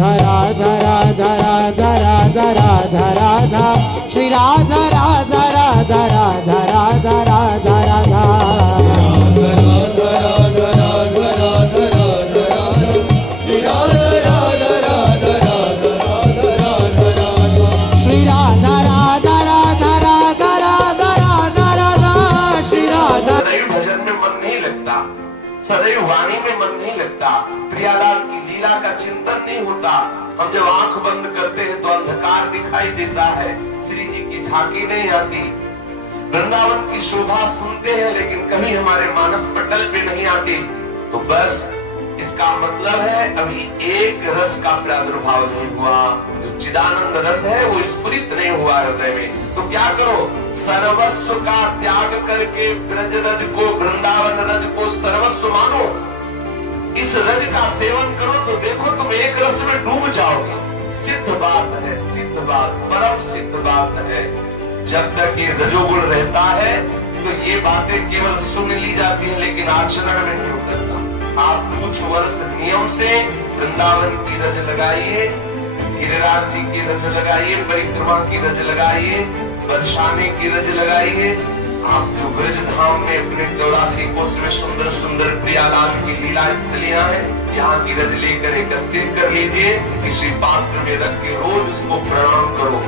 राधा राधा राधा राधा राधा राधा श्री राधा राधा राधा राधा राधा राधा राधा सदैव वाणी में मन नहीं लगता, प्रियालाल की लीला का चिंतन नहीं होता। हम जब आंख बंद करते हैं तो अंधकार दिखाई देता है, श्री जी की झांकी नहीं आती। वृंदावन की शोभा सुनते हैं लेकिन कभी हमारे मानस पटल पे नहीं आती। तो बस इसका मतलब है अभी एक रस का प्रादुर्भाव नहीं हुआ, जो चिदानंद रस है वो स्फुरित नहीं हुआ हृदय में। तो क्या करो, सर्वस्व का त्याग करके ब्रज रज को, वृंदावन रज को सर्वस्व मानो। इस रज का सेवन करो तो देखो तुम एक रस में डूब जाओगे। सिद्ध बात है, सिद्ध बात, परम सिद्ध बात है। जब तक ये रजोगुण रहता है तो ये बातें केवल सुन ली जाती है लेकिन आचरण में नहीं उतरता। आप कुछ वर्ष नियम से वृंदावन की रज लगाइए, गिरिराज जी की रज लगाइए, परिक्रमा की रज लगाइए, बरसाने की रज लगाइए। आप जो ब्रज धाम में अपने 84 कोष में सुंदर सुंदर प्रियालाल की लीला स्थलियां हैं, यहाँ की रज लेकर एकत्रित कर लीजिए। किसी पात्र में रख के रोज उसको प्रणाम करो।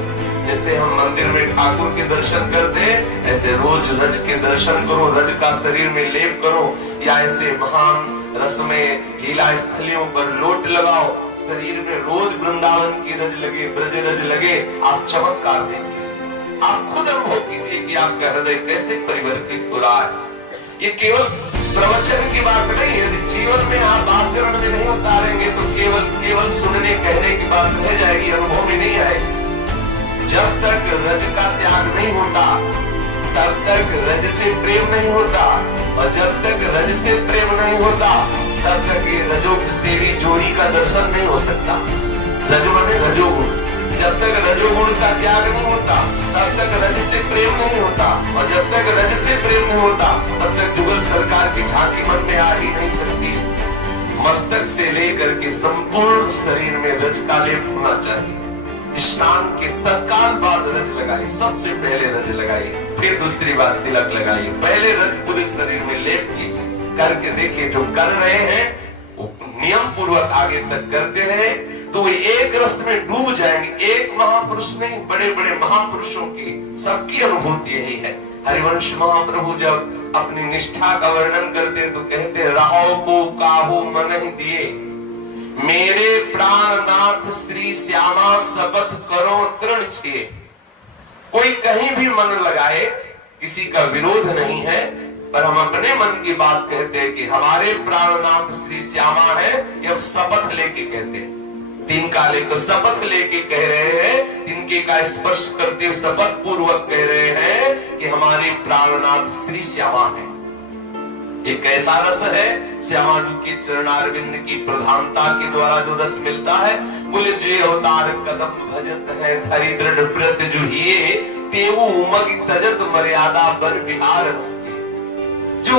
जैसे हम मंदिर में ठाकुर के दर्शन करते हैं, ऐसे रोज रज के दर्शन करो, रज का शरीर में लेप करो, या ऐसे महान रस में लीला स्थलियों पर लोट लगाओ। शरीर में रोज वृंदावन की रज लगे, ब्रज रज लगे, आप चमत्कार देखिए। आप खुद अनुभव कीजिए कि आपका हृदय कैसे परिवर्तित हो रहा है। ये केवल प्रवचन की बात नहीं है, यदि जीवन में आप आचरण में नहीं उतारेंगे तो केवल सुनने कहने की बात रह जाएगी, अनुभव में नहीं आएगी। जब तक रज का त्याग नहीं होता तब तक रज से प्रेम नहीं होता, और जब तक रज से प्रेम नहीं होता तब तक ये रजोगुण सेवी जोड़ी का दर्शन नहीं हो सकता। रज माने रजोगुण, जब तक रजोगुण का त्याग नहीं होता तब तक रज से प्रेम नहीं होता, और जब तक रज से प्रेम नहीं होता तब तक जुगल सरकार की झांकी मन में आ ही नहीं सकती। मस्तक से लेकर के संपूर्ण शरीर में रज का लेप होना चाहिए। स्नान के तत्काल बाद रज लगाई, सबसे पहले रज लगाई, फिर दूसरी बार तिलक लगाई, पहले रज पूरे शरीर में लेप कीजिए। करके देखिए, जो कर रहे हैं वो नियम पूर्वक आगे तक करते रहे तो वे एक रस में डूब जाएंगे। एक महापुरुष नहीं, बड़े बड़े महापुरुषों की सबकी अनुभूति यही है। हरिवंश महाप्रभु जब अपनी निष्ठा का वर्णन करते तो कहते, राहो को काहू मन ही दिए, मेरे प्राणनाथ श्री श्यामा शपथ करो तृण छे। कोई कहीं भी मन लगाए, किसी का विरोध नहीं है, पर हम अपने मन की बात कहते हैं कि हमारे प्राणनाथ श्री श्यामा है, ये अब शपथ लेके कहते हैं। तीन काले को शपथ लेके कह रहे हैं, तिनके का स्पर्श करते हुए शपथ पूर्वक कह रहे हैं कि हमारे प्राणनाथ श्री श्यामा है। एक ऐसा रस है, श्यामा जी के चरणारविंद की प्रधानता के द्वारा जो रस मिलता है। बोले जे अवतार कदम भजत है, धरि दृढ़ व्रत जुहिए, तेवु उमग तजत मर्यादा बर विहार रस। जो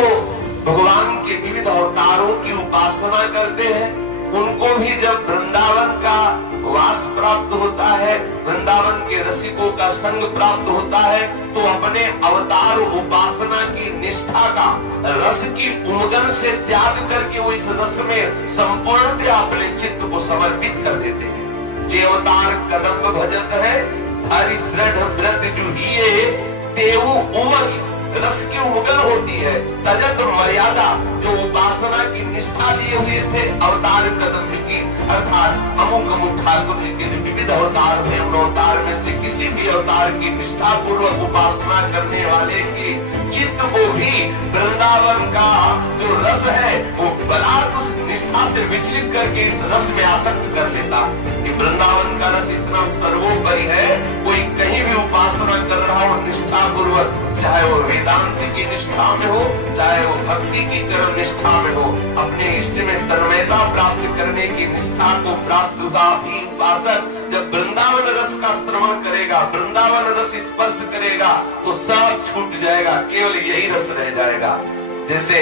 भगवान के विविध अवतारों की उपासना करते हैं, उनको भी जब वृंदावन का वास प्राप्त होता है, वृंदावन के रसिकों का संग प्राप्त होता है, तो अपने अवतार उपासना की निष्ठा का रस की उमगन से त्याग करके वो इस रस में संपूर्णतः अपने चित्त को समर्पित कर देते हैं। जे अवतार कदम भजत है, हरि दृढ़ व्रत जुहिए, तेवु उमग, रस की उमगन होती है। तजत मर्यादा, जो उपासना की निष्ठा लिए हुए थे अवतार कदम की, अर्थात अमुक अमुक ठाकुर जी के जो विविध अवतार थे, उन अवतार में से किसी भी अवतार की निष्ठा पूर्वक उपासना करने वाले की चित्त को भी वृंदावन का जो रस है वो बलात् उस निष्ठा से विचलित करके इस रस में आसक्त कर लेता। कि वृंदावन का रस इतना सर्वोपरि है, कोई कहीं भी उपासना कर रहा हो निष्ठा पूर्वक, चाहे वो वेदांत की निष्ठा में हो, चाहे वो भक्ति की चरम निष्ठा में हो, अपने इष्ट में तन्मयता प्राप्त करने की निष्ठा को प्राप्त हुआ भी उपासक जब वृंदावन रस का श्रवण करेगा, वृंदावन रस स्पर्श करेगा, तो सब छूट जाएगा, केवल यही रस रह जाएगा। जैसे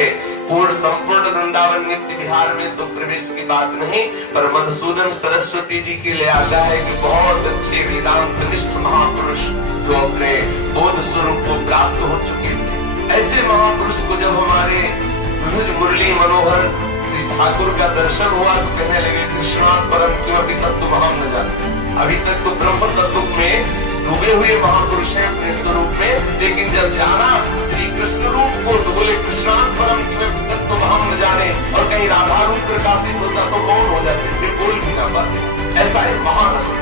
पूर्ण संपूर्ण वृंदावन नित्य विहार में तो प्रवेश की बात नहीं, पर मधुसूदन सरस्वती जी के लिए आता है कि बहुत अच्छे वेदांत निष्ठ महापुरुष जो अपने बोध स्वरूप को प्राप्त हो चुके थे, ऐसे महापुरुष को जब हमारे विविध मुरली मनोहर श्री ठाकुर का दर्शन हुआ तो कहने लगे कृष्णात् परम किमपि तत्त्व हम न जाने। अभी तक तो ब्रह्म तत्व में डूबे हुए महापुरुष हैं अपने स्वरूप में, लेकिन जब जाना श्री कृष्ण रूप को तो बोले कृष्णात् परम किमपि तत्त्व हम न जाने, और कहीं राधा रूप प्रकाशित होता तो मौन हो जाते थे, बोल भी ना पाते। ऐसा है महारस।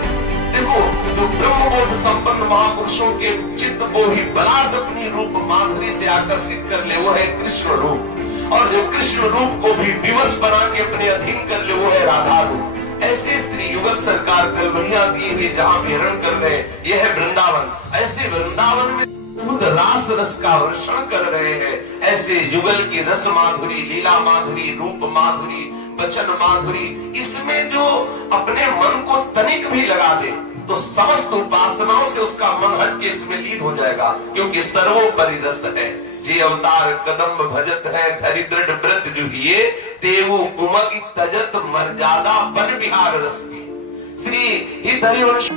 देखो जो ब्रह्मबोध संपन्न महापुरुषों के चित्त को ही बलात् अपनी रूप माधुरी से आकर्षित कर ले वो है कृष्ण रूप, और जो कृष्ण रूप को भी विवश बना के अपने अधीन कर ले वो है राधा रूप। ऐसे श्री युगल सरकार कलवहिया दिए हुए जहाँ विहरण कर रहे, यह है वृंदावन। ऐसे वृंदावन में खुद रास रस का वर्षण कर रहे हैं। ऐसे युगल की रस माधुरी, लीला माधुरी, रूप माधुरी, वचन माधुरी, इसमें जो अपने मन को तनिक भी लगा दे तो समस्त उपासनाओं से उसका मन हट के इसमें लीन हो जाएगा, क्योंकि सर्वोपरि रस है। जे अवतार कदम भजत है, धरि दृढ़ व्रत जुहिए, तेऊ उमग तजत मर्यादा बन बिहार रस भी। श्री ही हरिवंश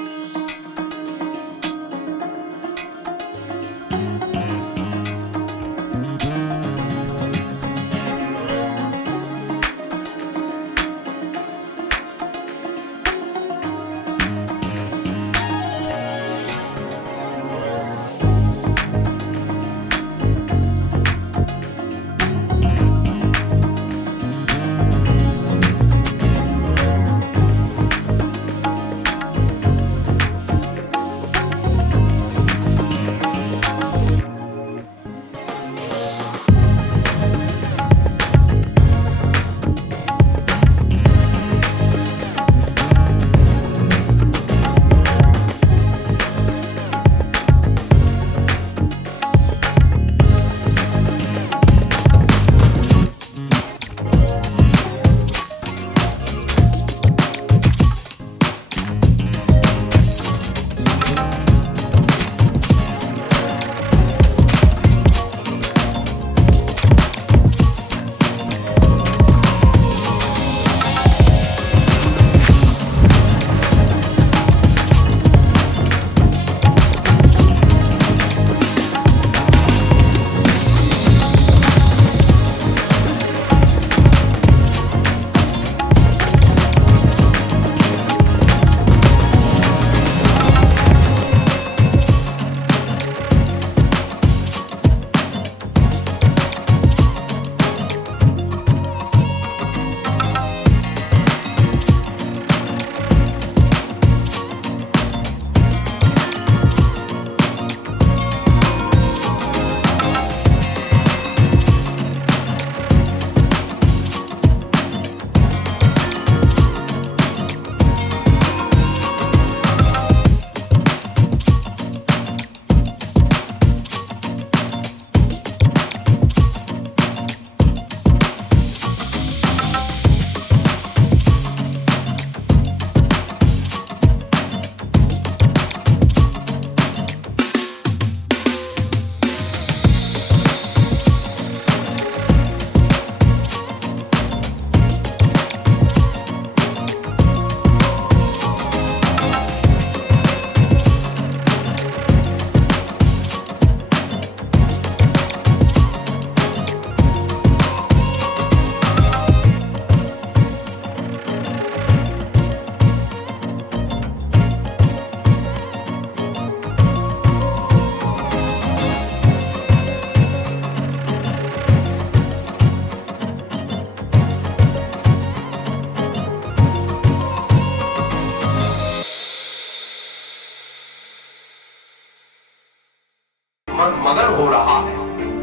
मगन हो रहा है।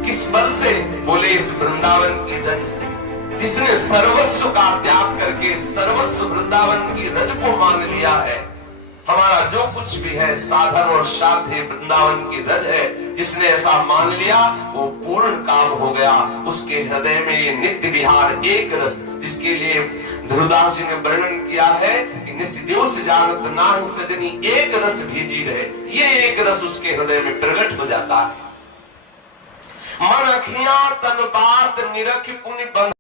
किस बल से? बोले इस वृंदावन की रज से, जिसने सर्वस्व का त्याग करके सर्वस्व वृंदावन की रज को मान लिया है। हमारा जो कुछ भी है साधन और साध्य वृंदावन की रज है, जिसने ऐसा मान लिया वो पूर्ण काम हो गया। उसके हृदय में ये नित्य विहार एक रस, जिसके लिए ध्रुवदास जी ने वर्णन किया है कि निस्देव से जानत नाहि सजनी एक रस भेजी रहे, ये एक रस उसके हृदय में प्रकट हो जाता है। मन अखियां तन बात निरख पुनि बंध